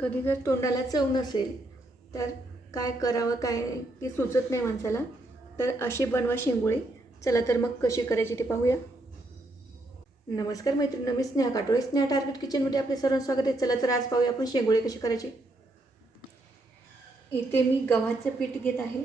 कधी जर तोंडाला चव नसेल तर काय करावं काय नाही ते सुचत नाही माणसाला. तर असे बनवा शेंगोळे. चला तर मग कशी करायची ते पाहूया. नमस्कार मैत्रिणी मी स्नेहा काटोळे. स्नेहा टार्गेट किचनमध्ये आपले सर्व स्वागत आहे. चला तर आज पाहूया आपण शेंगोळे कशी करायची. इथे मी गव्हाचं पीठ घेत आहे.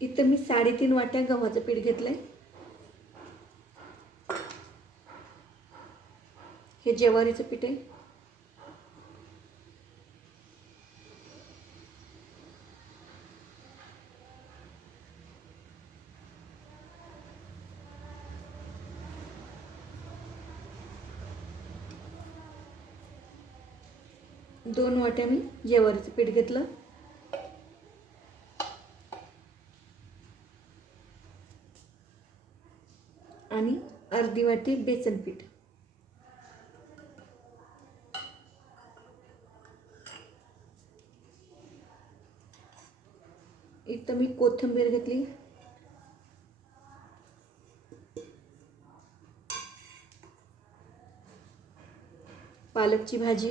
इथं मी साडेतीन वाट्या गव्हाचं पीठ घेतलंय. हे जेवारीचं पीठ आहे. दोन वाट्या मी जेवारीचं पीठ घेतलं आणि अर्धी वाटी बेसन पीठ. इथं मी कोथिंबीर घेतली. पालकची भाजी.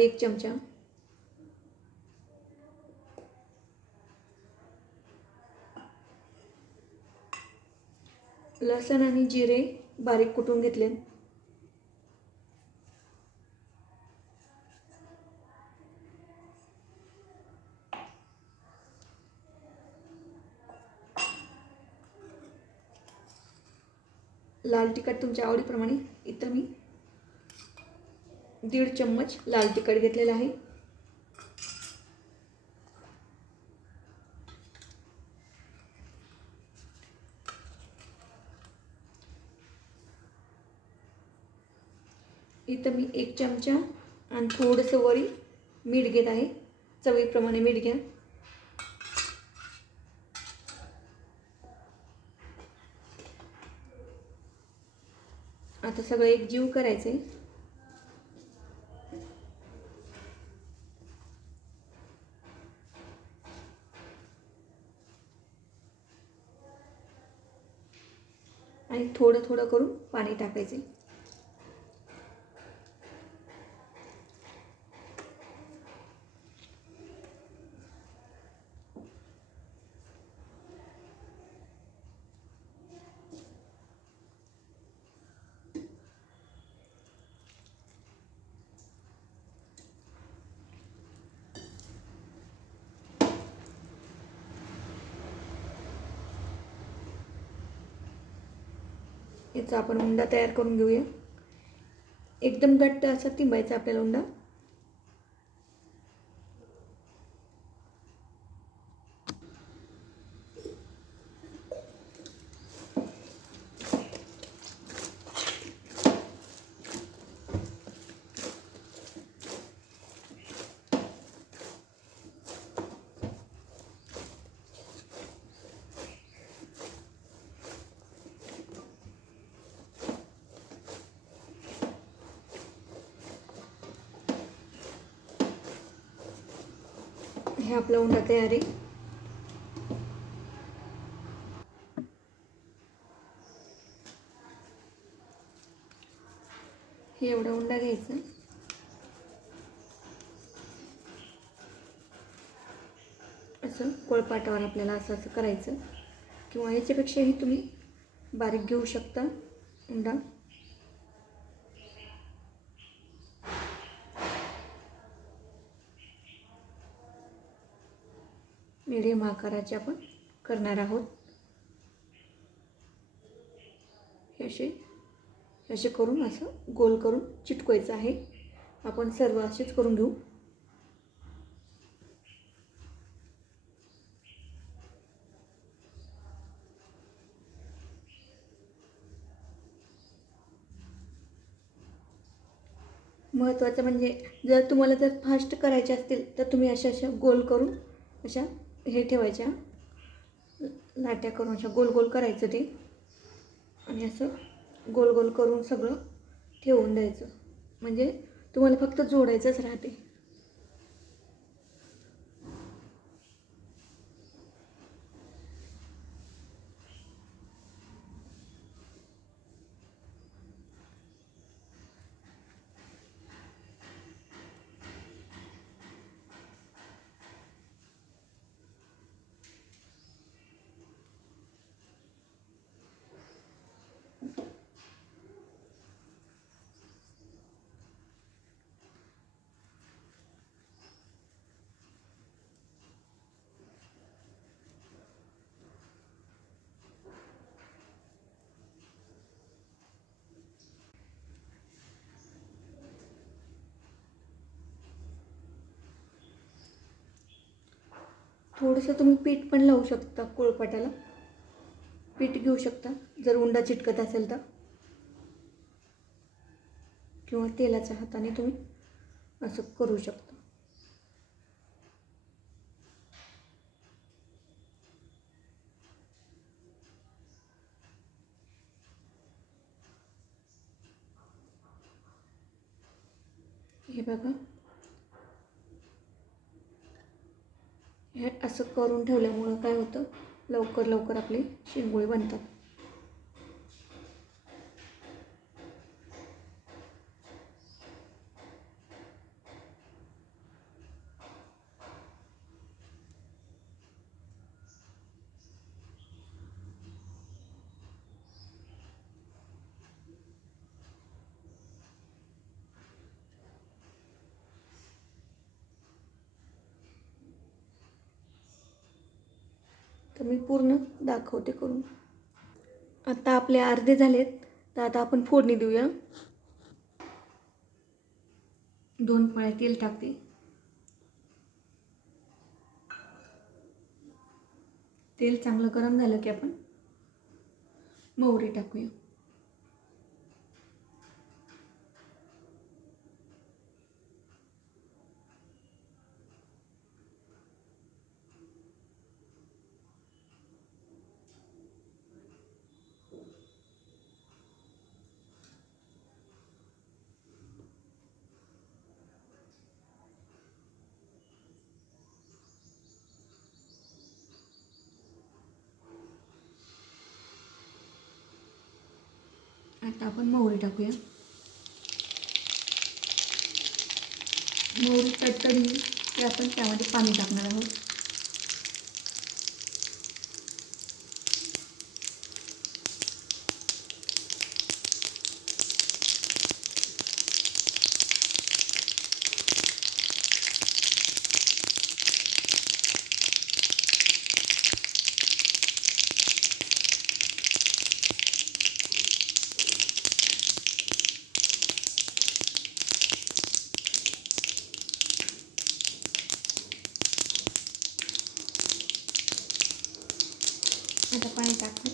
हळद एक चमचा. लसण आणि जिरे बारीक कुटून घेतले. लाल तिखट तुमच्या आवडीप्रमाणे इथं मी दीड चम्मच लाल तिखट घेतलेलं आहे. इथं मी एक चमचा आणि थोडंसं वरी मीठ घेत आहे. चवीप्रमाणे मीठ घ्या. आता सगळं एक जीव करायचं आहे आणि थोडं थोडं करून पाणी टाकायचे. याचा आपण उंडा तयार करून घेऊया. एकदम घट्ट असा तिंबायचा आपल्याला उंडा. हे आपला उंडा तयारी. हे एवढा उंडा घ्यायचा. असं कोळपाटावर आपल्याला असं असं करायचं. किंवा याच्यापेक्षाही तुम्ही बारीक घेऊ शकता उंडा. मीडियम आकाराचे आपण करणार आहोत. हे असे असे करून असं गोल करून चिटकवायचं आहे. आपण सर्व असेच करून घेऊ. महत्त्वाचं म्हणजे जर तुम्हाला जर फास्ट करायचे असतील तर तुम्ही अशा अशा गोल करून अशा हे ठेवायच्या. लाट्या करून अशा गोल गोल करायचं ते. आणि असं गोल गोल करून सगळं ठेवून द्यायचं. म्हणजे तुम्हाला फक्त जोडायचंच राहते. थोडंसं तुम्ही पीठ पण लावू शकता कोळपाटाला. पीठ घेऊ शकता जर उंडा चिटकत असेल तर. किंवा तेलाच्या हाताने तुम्ही असं करू शकता. हे बघा. हे असं करून ठेवल्यामुळं काय होतं? लवकर लवकर आपली शेंगोळे बनतात. तर मी पूर्ण दाखवते करून. आता आपले अर्धे झालेत तर आता आपण फोडणी देऊया. दोन पळ्या तेल टाकते. तेल चांगलं गरम झालं की आपण मोहरी टाकूया. आता आपण मोहरी टाकूया. मोहरी तडतडली की आपण त्यामध्ये पाणी टाकणार आहोत. आता पाणी टाकू.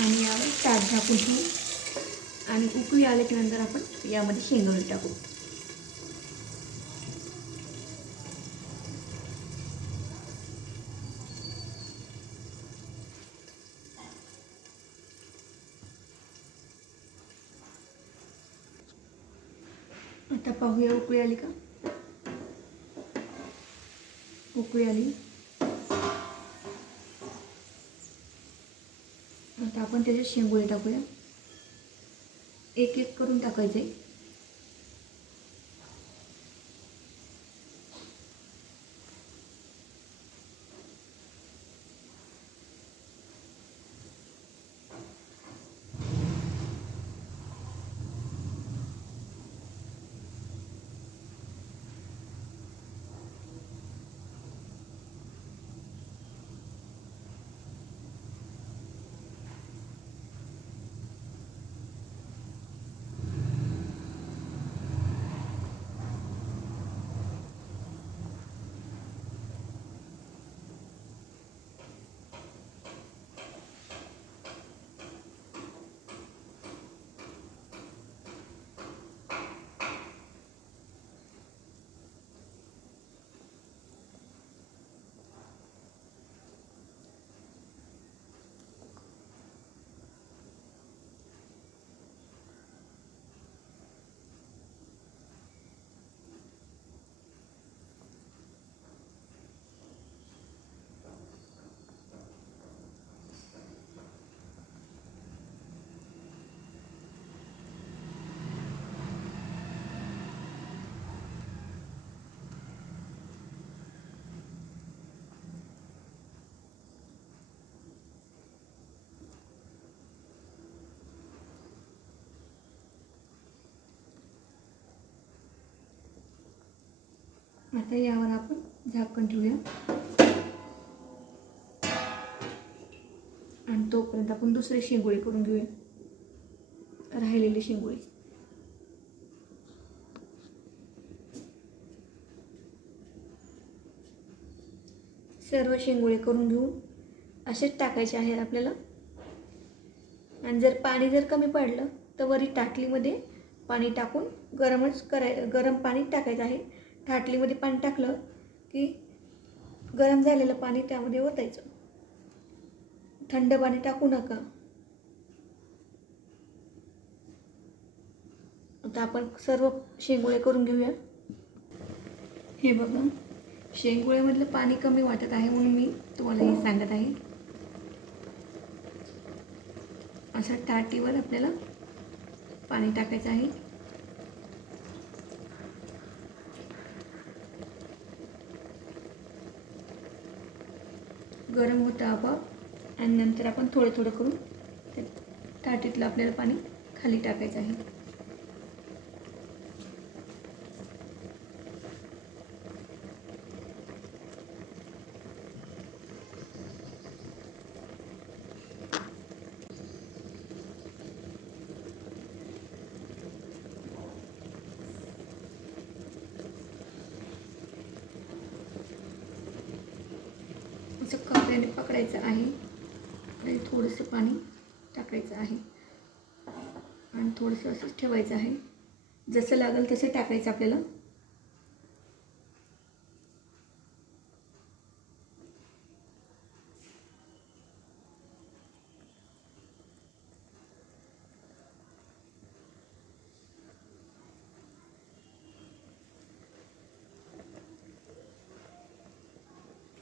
आणि यावर ताट झाकून ठेवू. आणि उकळी आल्याच्यानंतर आपण यामध्ये शेंगोळे टाकू. आता पाहूया उकळी आली का? उकळी आली. आता आपण त्याच्यात शेंगोळे टाकूया. एक एक करून टाकायचे. आता यावर आपण झाकण ठेवूया. आणि तोपर्यंत आपण दुसरी शेंगोळी करून घेऊया. राहिलेली शेंगोळी. सर्व शेंगोळे करून घेऊन असेच टाकायचे आहेत आपल्याला. आणि जर पाणी जर कमी पडलं तर वरी टाकलीमध्ये पाणी टाकून गरमच कराय गरम पाणी टाकायचं आहे. ताटलीमध्ये पाणी टाकलं की गरम झालेलं पाणी त्यामध्ये ओतायचं. थंड पाणी टाकू नका. आता आपण सर्व शेंगोळे करून घेऊया. हे बघा शेंगोळ्यामधलं पाणी कमी वाटत आहे म्हणून मी तुम्हाला हे सांगत आहे. अशा टाटीवर आपल्याला पाणी टाकायचं आहे. गरम होतं आपोआप. आणि नंतर आपण थोडं थोडं करून त्या ताटीतलं आपल्याला पाणी खाली टाकायचं आहे. असं पकडायचं आहे. आणि थोडंसं पाणी टाकायचं आहे. आणि थोडंसं असंच ठेवायचं आहे. जसं लागेल तसं टाकायचं आपल्याला.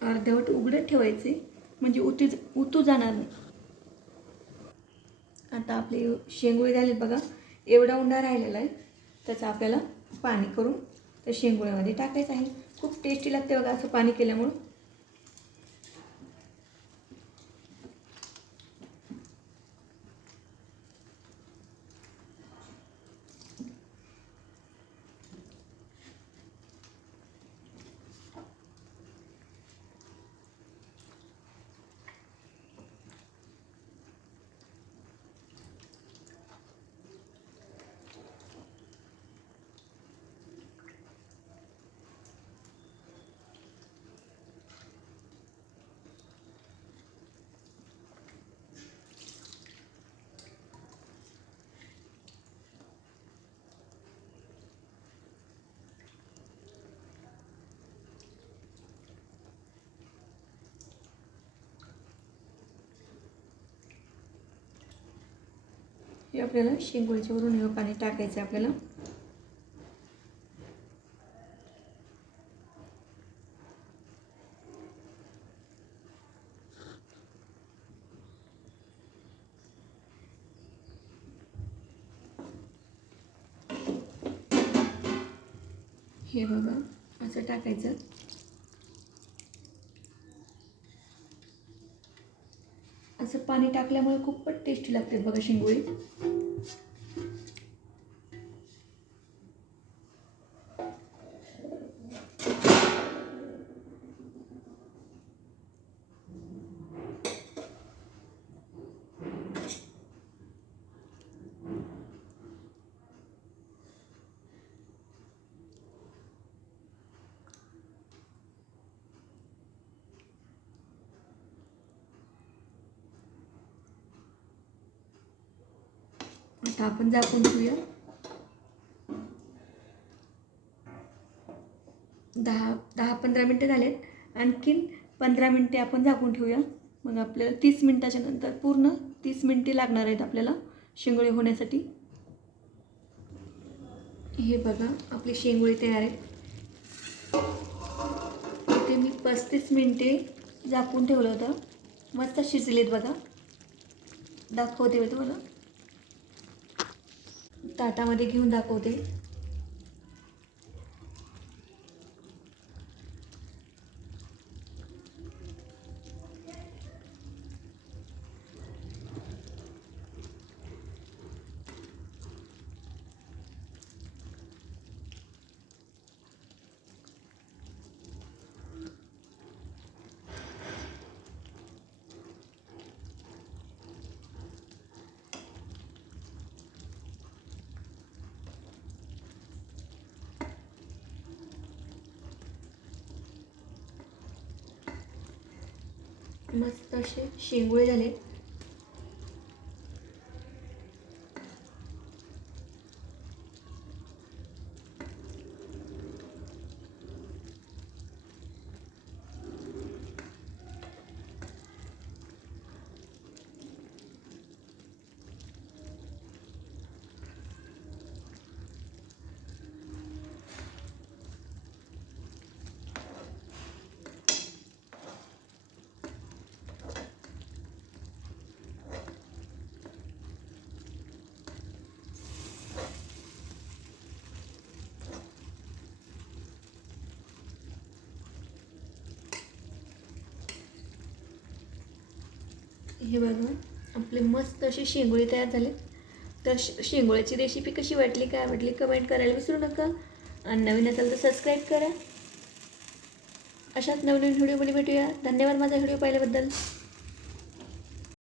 अर्धवट उघडत ठेवायचे म्हणजे उतू उतू जाणार नाही. आता आपले शेंगोळे झाले बघा एवढा उंडा राहिलेला आहे त्याचं आपल्याला पाणी करून त्या शेंगोळ्यामध्ये टाकायचं आहे. खूप टेस्टी लागते बघा असं पाणी केल्यामुळं. हे आपल्याला शेंगोळीच्या वरून हे पाणी टाकायचं आपल्याला हे बघा असं टाकायचं असं पाणी टाकल्यामुळे खूपच टेस्टी लागते बघा शिंगोळी आता आपण झाकून ठेवूया. दहा दहा पंधरा मिनटं झालेत. आणखीन पंधरा मिनटे आपण झाकून ठेवूया. मग आपल्याला तीस मिनटाच्या नंतर पूर्ण तीस मिनटे लागणार आहेत आपल्याला शेंगोळी होण्यासाठी. हे बघा आपली शेंगोळी तयार आहेत. इथे मी पस्तीस मिनटे झाकून ठेवलं होतं. मस्त शिजलेत बघा. दाखवते मी तुम्हाला. ताटामध्ये घेऊन दाखवते. मस्त असे शेंगुळे झाले. हे बघा आपले मस्त असे शेंगोळे तयार झाले. तर श शेंगोळ्याची रेसिपी कशी वाटली काय वाटली कमेंट करायला विसरू नका. आणि नवीन असेल तर सबस्क्राईब करा. अशाच नवीन व्हिडिओमध्ये भेटूया. धन्यवाद माझा व्हिडिओ पाहिल्याबद्दल.